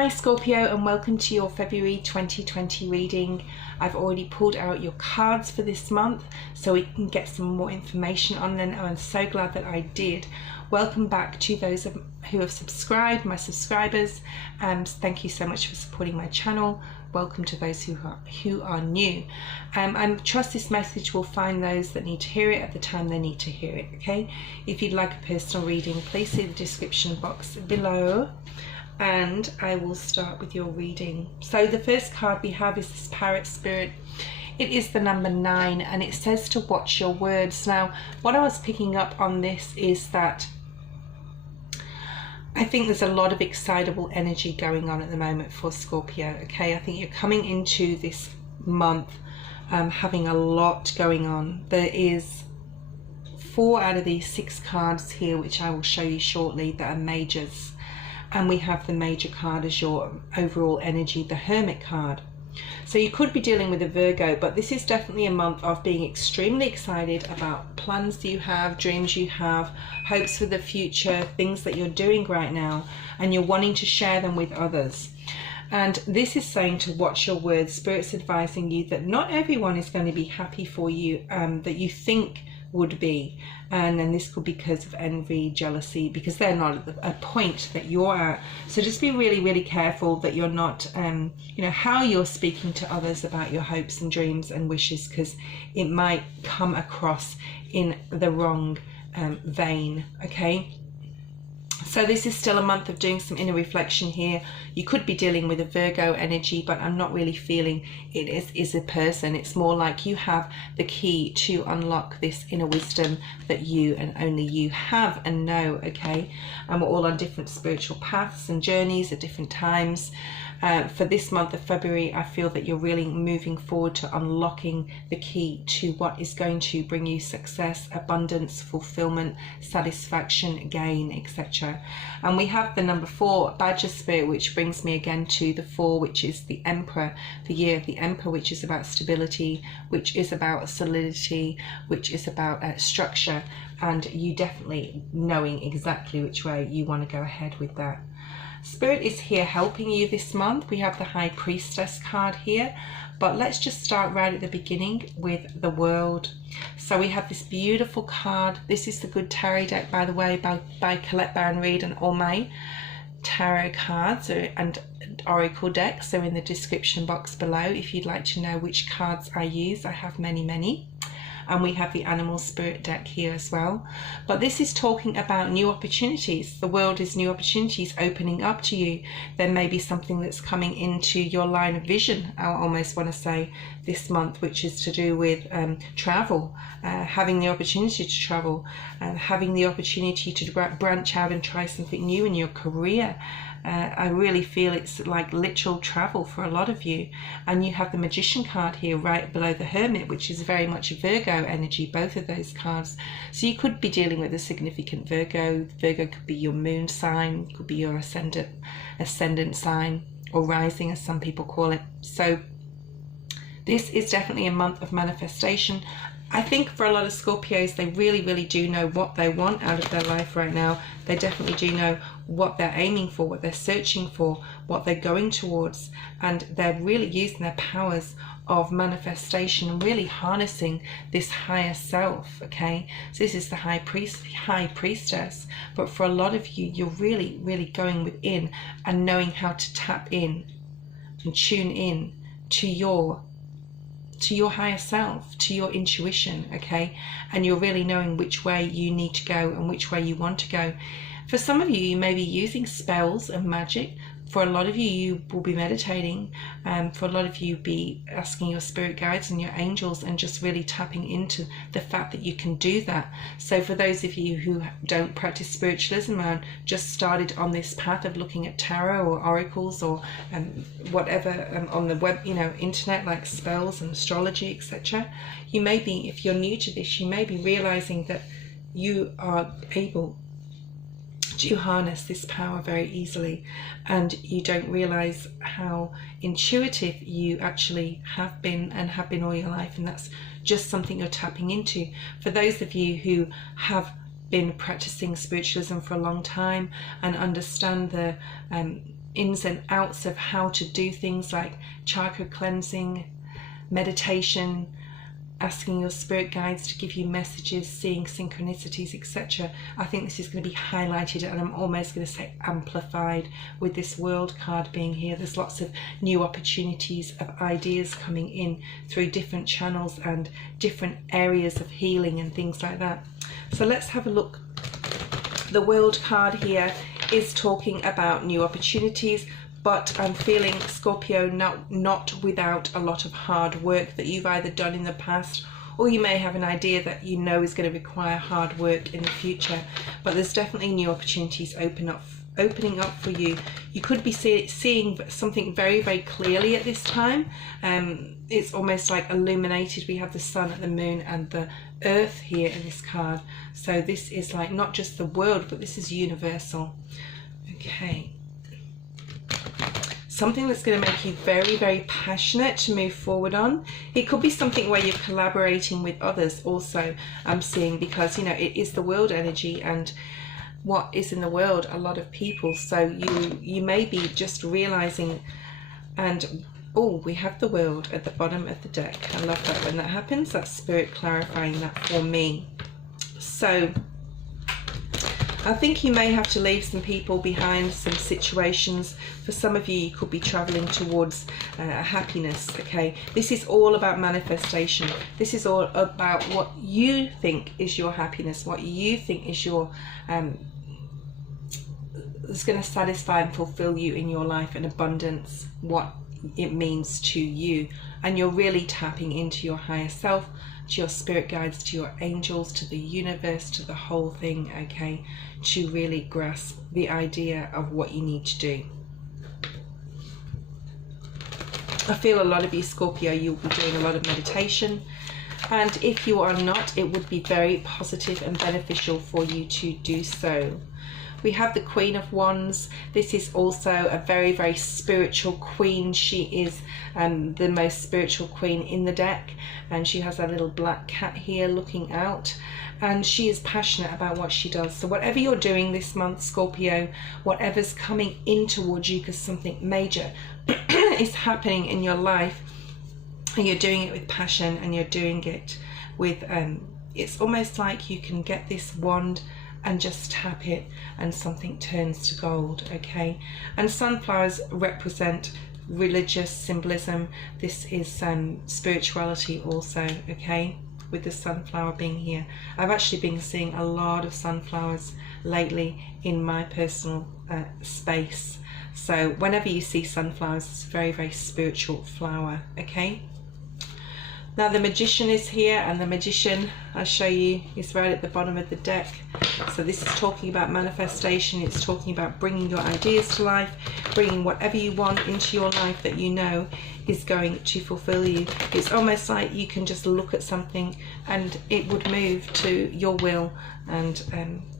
Hi Scorpio, and welcome to your February 2020 reading. I've already pulled out your cards for this month so we can get some more information on them, and I'm so glad that I did. Welcome back to those who have subscribed, my subscribers, and thank you so much for supporting my channel. Welcome to those who are new. I trust this message will find those that need to hear it at the time they need to hear it, okay? If you'd like a personal reading, please see the description box below, and I will start with your reading. So the first card we have is this Parrot Spirit. It is the number 9, and it says to watch your words. Now, what I was picking up on this is that I think there's a lot of excitable energy going on at the moment for Scorpio, okay? I think you're coming into this month having a lot going on. There is 4 out of these 6 cards here, which I will show you shortly, that are majors. And we have the major card as your overall energy, the Hermit card. So you could be dealing with a Virgo, but this is definitely a month of being extremely excited about plans that you have, dreams you have, hopes for the future, things that you're doing right now, and you're wanting to share them with others. And this is saying to watch your words. Spirit's advising you that not everyone is going to be happy for you, that you think would be, and then this could be because of envy, jealousy, because they're not at a point that you're at. So just be really careful that you're not you know, how you're speaking to others about your hopes and dreams and wishes, because it might come across in the wrong vein, okay? So this is still a month of doing some inner reflection here. You could be dealing with a Virgo energy, but I'm not really feeling it is a person. It's more like you have the key to unlock this inner wisdom that you and only you have and know, okay? And we're all on different spiritual paths and journeys at different times. For this month of February, I feel that you're really moving forward to unlocking the key to what is going to bring you success, abundance, fulfillment, satisfaction, gain, etc. And we have the number 4, Badger Spirit, which brings me again to the 4, which is the Emperor, the year of the Emperor, which is about stability, which is about solidity, which is about structure, and you definitely knowing exactly which way you want to go ahead with that. Spirit is here helping you this month. We have the High Priestess card here, but let's just start right at the beginning with the World. So we have this beautiful card. This is the Good Tarot deck, by the way, by Colette Baron Reid and all my tarot cards and oracle decks are in the description box below if you'd like to know which cards I use. I have many. And we have the Animal Spirit deck here as well. But this is talking about new opportunities. The World is new opportunities opening up to you. There may be something that's coming into your line of vision, I almost want to say, this month, which is to do with travel, having the opportunity to travel, having the opportunity to branch out and try something new in your career. I really feel it's like literal travel for a lot of you. And you have the Magician card here right below the Hermit, which is very much a Virgo energy, both of those cards. So you could be dealing with a significant Virgo. Virgo could be your moon sign, could be your ascendant sign, or rising as some people call it. So this is definitely a month of manifestation. I think for a lot of Scorpios, they really do know what they want out of their life right now. They definitely do know what they're aiming for, what they're searching for, what they're going towards, and they're really using their powers of manifestation and really harnessing this higher self, okay? So this is the High Priestess, but for a lot of you, you're really going within and knowing how to tap in and tune in to your higher self, to your intuition, okay? And you're really knowing which way you need to go and which way you want to go. For some of you, you may be using spells and magic. For a lot of you, you will be meditating. For a lot of you, be asking your spirit guides and your angels and just really tapping into the fact that you can do that. So for those of you who don't practice spiritualism and just started on this path of looking at tarot or oracles or whatever on the web, you know, internet, like spells and astrology, etc., you may be, if you're new to this, you may be realizing that you are able to harness this power very easily, and you don't realize how intuitive you actually have been all your life, and that's just something you're tapping into. For those of you who have been practicing spiritualism for a long time and understand the ins and outs of how to do things like chakra cleansing, meditation, asking your spirit guides to give you messages, seeing synchronicities, etc. I think this is going to be highlighted, and I'm almost going to say amplified, with this World card being here. There's lots of new opportunities of ideas coming in through different channels and different areas of healing and things like that. So let's have a look. The World card here is talking about new opportunities, but I'm feeling, Scorpio, not without a lot of hard work that you've either done in the past, or you may have an idea that you know is going to require hard work in the future. But there's definitely new opportunities opening up for you. You could be seeing something very, very clearly at this time. It's almost like illuminated. We have the sun, the moon, and the earth here in this card. So this is like not just the world, but this is universal. Okay. Something that's going to make you very, very passionate to move forward on. It could be something where you're collaborating with others also, I'm seeing, because, you know, it is the world energy, and what is in the world, a lot of people. So you may be just realizing, and oh, we have the world at the bottom of the deck. I love that when that happens. That's spirit clarifying that for me. So I think you may have to leave some people behind, some situations. For some of you, you could be traveling towards happiness, okay? This is all about manifestation. This is all about what you think is your happiness, what you think is your, is going to satisfy and fulfill you in your life, in abundance, what it means to you. And you're really tapping into your higher self, to your spirit guides, to your angels, to the universe, to the whole thing, okay, to really grasp the idea of what you need to do. I feel a lot of you, Scorpio, you'll be doing a lot of meditation, and if you are not, it would be very positive and beneficial for you to do so. We have the Queen of Wands. This is also a very, very spiritual queen. She is the most spiritual queen in the deck, and she has a little black cat here looking out, and she is passionate about what she does. So whatever you're doing this month, Scorpio, whatever's coming in towards you, because something major is happening in your life, and you're doing it with passion, and you're doing it with, it's almost like you can get this wand and just tap it and something turns to gold, okay? And sunflowers represent religious symbolism. This is spirituality also, okay, with the sunflower being here. I've actually been seeing a lot of sunflowers lately in my personal space. So whenever you see sunflowers, it's a very, very spiritual flower, okay? Now the Magician is here, and the Magician, I'll show you, is right at the bottom of the deck. So this is talking about manifestation. It's talking about bringing your ideas to life, bringing whatever you want into your life that you know is going to fulfill you. It's almost like you can just look at something and it would move to your will, and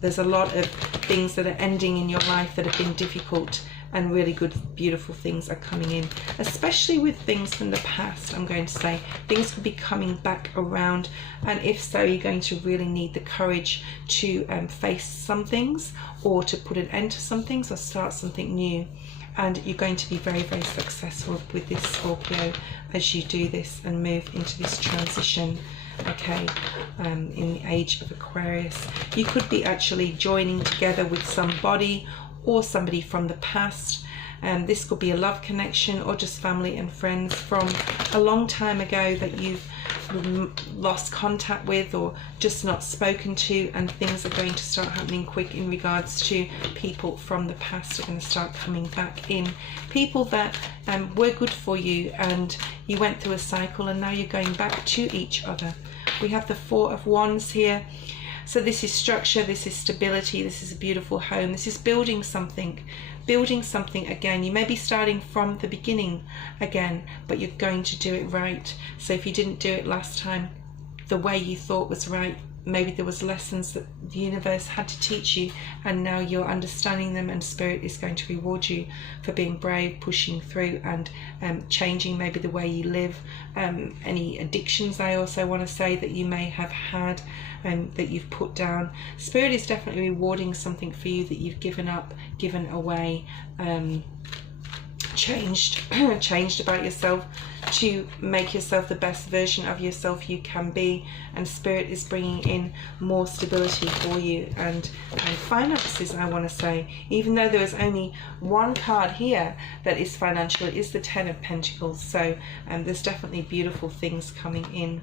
there's a lot of things that are ending in your life that have been difficult, and really good, beautiful things are coming in, especially with things from the past. I'm going to say things could be coming back around, and if so, you're going to really need the courage to face some things, or to put an end to some things, or start something new. And you're going to be very, very successful with this, Scorpio, as you do this and move into this transition, okay, in the age of Aquarius. You could be actually joining together with somebody or somebody from the past. This could be a love connection, or just family and friends from a long time ago that you've lost contact with, or just not spoken to, and things are going to start happening quick in regards to people from the past are going to start coming back in. People that were good for you, and you went through a cycle, and now you're going back to each other. We have the Four of Wands here. So this is structure, this is stability, this is a beautiful home, this is building something again. You may be starting from the beginning again, but you're going to do it right. So if you didn't do it last time the way you thought was right, maybe there was lessons that the universe had to teach you, and now you're understanding them, and Spirit is going to reward you for being brave, pushing through, and changing maybe the way you live. Any addictions, I also want to say, that you may have had that you've put down. Spirit is definitely rewarding something for you that you've given up, given away, changed about yourself to make yourself the best version of yourself you can be. And Spirit is bringing in more stability for you, and finances, I want to say, even though there is only one card here that is financial, it is the Ten of Pentacles. So there's definitely beautiful things coming in.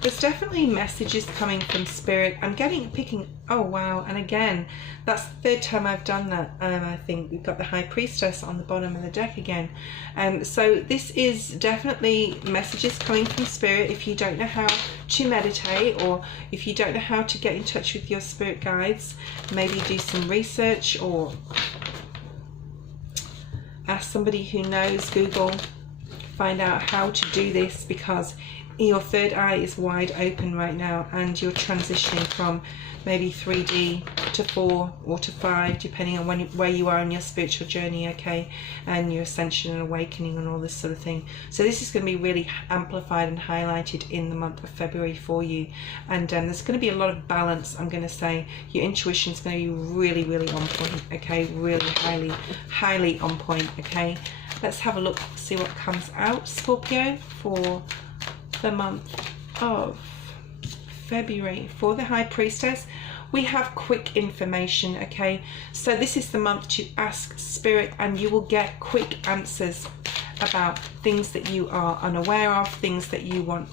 There's definitely messages coming from Spirit. I'm picking, oh wow, and again, that's the third time I've done that. I think we've got the High Priestess on the bottom of the deck again. So this is definitely messages coming from Spirit. If you don't know how to meditate, or if you don't know how to get in touch with your spirit guides, maybe do some research or ask somebody who knows, Google, find out how to do this, because your third eye is wide open right now, and you're transitioning from maybe 3D to 4 or to 5, depending on where you are in your spiritual journey, okay, and your ascension and awakening and all this sort of thing. So this is going to be really amplified and highlighted in the month of February for you, and there's going to be a lot of balance. I'm going to say your intuition is going to be really, really on point, okay, really highly on point, okay. Let's have a look, see what comes out, Scorpio, for the month of February. For the High Priestess, we have quick information, okay. So this is the month to ask Spirit, and you will get quick answers about things that you are unaware of, things that you want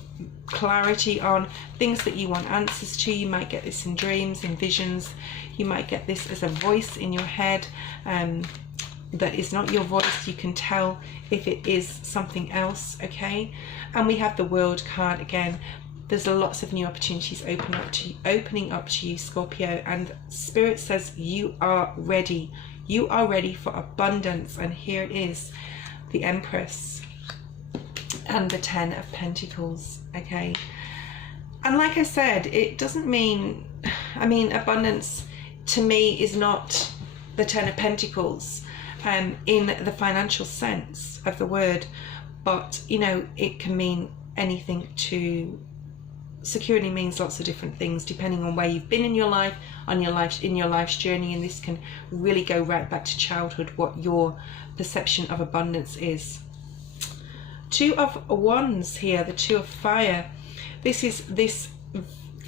clarity on, things that you want answers to. You might get this in dreams, in visions. You might get this as a voice in your head that is not your voice. You can tell if it is something else, okay. And we have the World card again. There's lots of new opportunities opening up to you, Scorpio, and Spirit says you are ready. You are ready for abundance, and here it is, the Empress and the Ten of Pentacles, okay. And like I said, it doesn't mean, abundance to me is not the Ten of Pentacles in the financial sense of the word, but you know, it can mean anything. To security means lots of different things depending on where you've been in your life, in your life's journey, and this can really go right back to childhood, what your perception of abundance is. Two of Wands here, the Two of Fire. This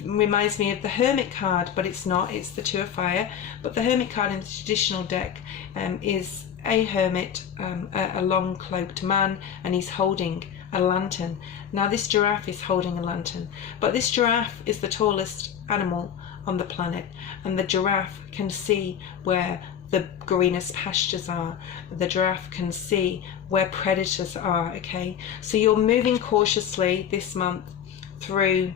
reminds me of the Hermit card, but it's not. It's the Two of Fire. But the Hermit card in the traditional deck is a hermit, a long cloaked man, and he's holding a lantern. Now this giraffe is holding a lantern, but this giraffe is the tallest animal on the planet, and the giraffe can see where the greenest pastures are. The giraffe can see where predators are, okay. So you're moving cautiously this month through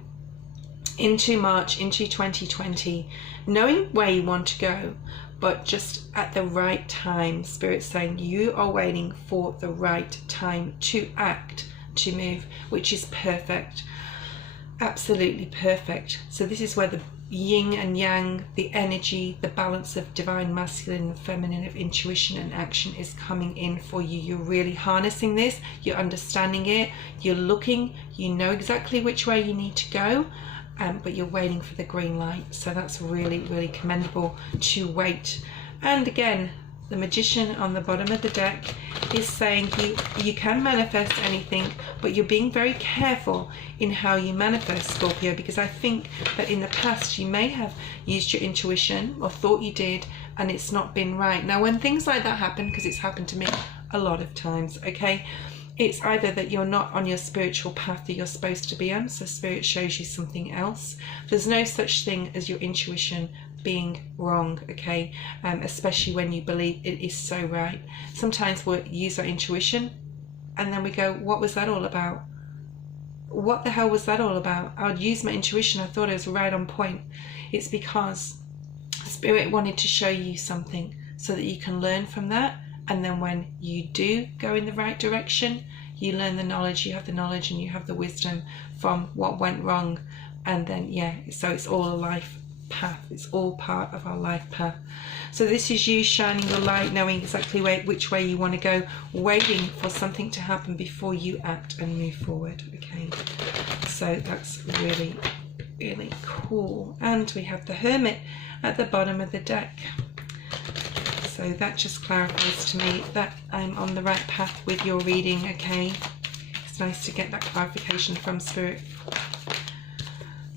into March, into 2020, knowing where you want to go, but just at the right time. Spirit's saying you are waiting for the right time to act, to move, which is perfect, absolutely perfect. So this is where the yin and yang, the energy, the balance of divine masculine and feminine, of intuition and action is coming in for you. You're really harnessing this, you're understanding it, you're looking, you know exactly which way you need to go, but you're waiting for the green light. So that's really, really commendable to wait. And again, the Magician on the bottom of the deck is saying you can manifest anything, but you're being very careful in how you manifest, Scorpio, because I think that in the past you may have used your intuition, or thought you did, and it's not been right. Now when things like that happen, because it's happened to me a lot of times, okay, it's either that you're not on your spiritual path that you're supposed to be on, so Spirit shows you something else. There's no such thing as your intuition being wrong, okay, especially when you believe it is so right. Sometimes we'll use our intuition and then we go, what was that all about? What the hell was that all about? I would use my intuition, I thought it was right on point. It's because Spirit wanted to show you something so that you can learn from that, and then when you do go in the right direction, you learn the knowledge, you have the knowledge and you have the wisdom from what went wrong, And then, yeah, so it's all a life path. It's all part of our life path. So this is you shining your light, knowing exactly which way you want to go, waiting for something to happen before you act and move forward. Okay, so that's really, really cool. And we have the Hermit at the bottom of the deck. So that just clarifies to me that I'm on the right path with your reading. Okay, it's nice to get that clarification from Spirit.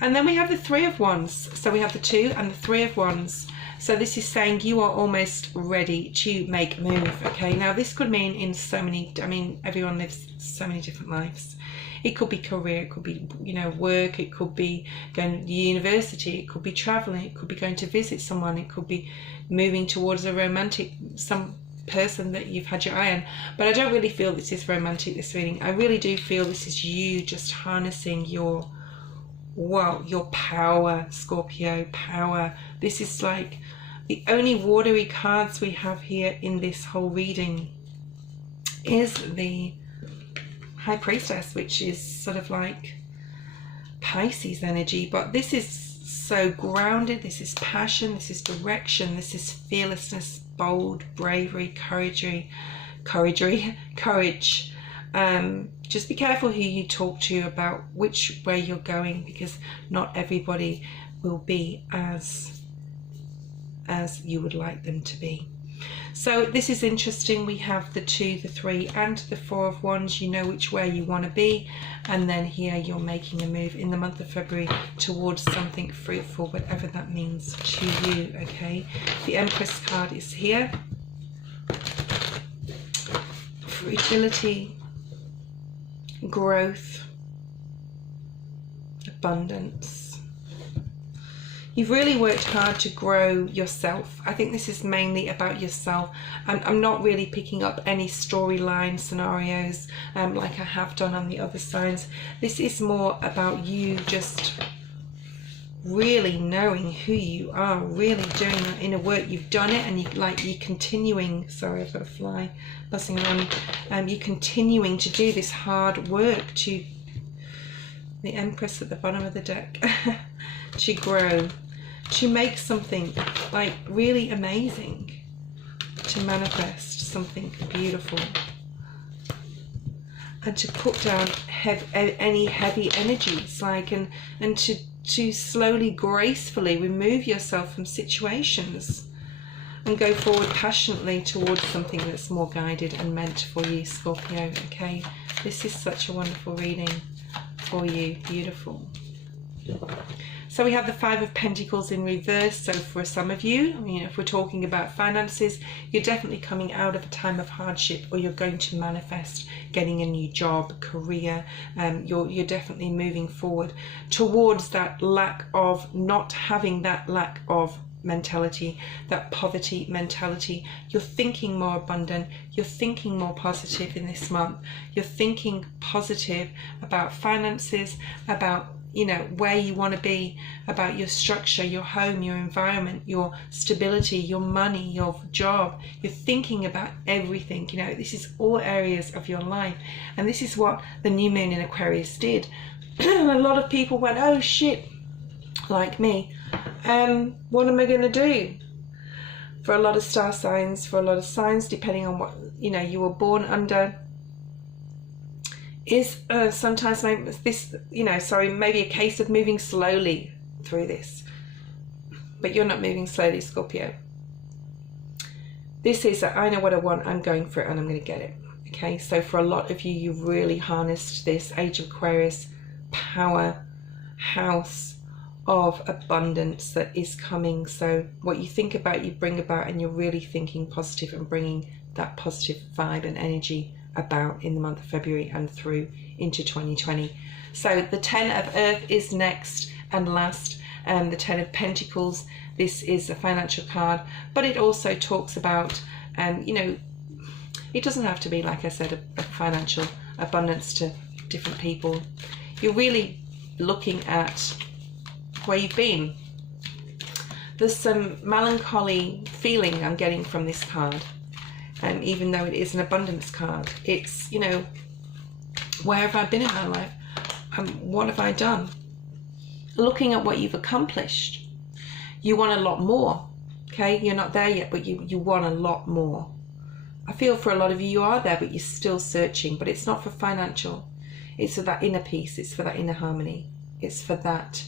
And then we have the Three of Wands. So we have the 2 and the 3 of Wands. So this is saying you are almost ready to make a move. Okay, now this could mean in so many, I mean, everyone lives so many different lives. It could be career, it could be, you know, work, it could be going to university, it could be traveling, it could be going to visit someone, it could be moving towards a romantic, some person that you've had your eye on. But I don't really feel this is romantic, this reading. I really do feel this is you just harnessing your, wow, your power, Scorpio, power. This is like the only watery cards we have here in this whole reading is the High Priestess, which is sort of like Pisces energy. But this is so grounded. This is passion. This is direction. This is fearlessness, bold, bravery, courage. Just be careful who you talk to about which way you're going, because not everybody will be as you would like them to be. So this is interesting. We have the 2, the 3 and the 4 of Wands. You know which way you want to be, and then here you're making a move in the month of February towards something fruitful, whatever that means to you. Okay, the Empress card is here. Fragility, growth, abundance. You've really worked hard to grow yourself. I think this is mainly about yourself. I'm not really picking up any storyline scenarios like I have done on the other signs. This is more about you just really knowing who you are, really doing that inner work. You've done it, and you're continuing. Sorry, I've got a fly buzzing around. You're continuing to do this hard work to the Empress at the bottom of the deck to grow, to make something like really amazing, to manifest something beautiful, and to put down any heavy energies, like and to slowly, gracefully remove yourself from situations and go forward passionately towards something that's more guided and meant for you, Scorpio. Okay, this is such a wonderful reading for you. Beautiful. So we have the 5 of Pentacles in reverse. So for some of you, if we're talking about finances, you're definitely coming out of a time of hardship, or you're going to manifest getting a new job, career. You're definitely moving forward towards that lack of, not having that lack of mentality, that poverty mentality. You're thinking more abundant, you're thinking more positive in this month. You're thinking positive about finances, about where you want to be, about your structure, your home, your environment, your stability, your money, your job. You're thinking about everything. This is all areas of your life, and this is what the new moon in Aquarius did. A lot of people went, oh shit, like me, what am I going to do? For a lot of star signs, for a lot of signs, depending on what you were born under, is sometimes maybe this, maybe a case of moving slowly through this. But you're not moving slowly, Scorpio. This is I know what I want, I'm going for it, and I'm going to get it. Okay, so for a lot of you, you've really harnessed this Age of Aquarius power house of abundance that is coming. So what you think about, you bring about, and you're really thinking positive and bringing that positive vibe and energy about in the month of February and through into 2020. So the 10 of Earth is next and last. The 10 of Pentacles, this is a financial card, but it also talks about it doesn't have to be, like I said, a financial abundance to different people. You're really looking at where you've been. There's some melancholy feeling I'm getting from this card. And even though it is an abundance card, it's, where have I been in my life? What have I done? looking at what you've accomplished. You want a lot more. Okay, you're not there yet, but you want a lot more. I feel for a lot of you, you are there, but you're still searching. But it's not for financial. It's for that inner peace. It's for that inner harmony. It's for that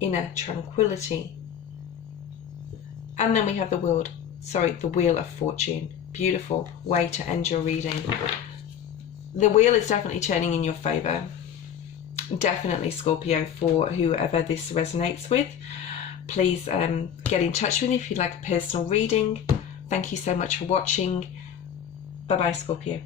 inner tranquility. And then we have the Wheel of Fortune. Beautiful way to end your reading. The wheel is definitely turning in your favor. Definitely, Scorpio, for whoever this resonates with. Please get in touch with me if you'd like a personal reading. Thank you so much for watching. Bye-bye, Scorpio.